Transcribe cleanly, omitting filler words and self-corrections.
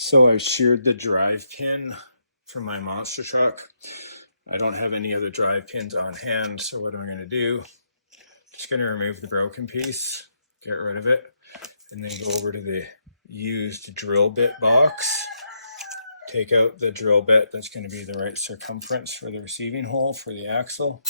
So I sheared the drive pin for my monster truck. I don't have any other drive pins on hand, so what I'm going to do, just going to remove the broken piece, get rid of it, and then go over to the used drill bit box, take out the drill bit that's going to be the right circumference for the receiving hole for the axle,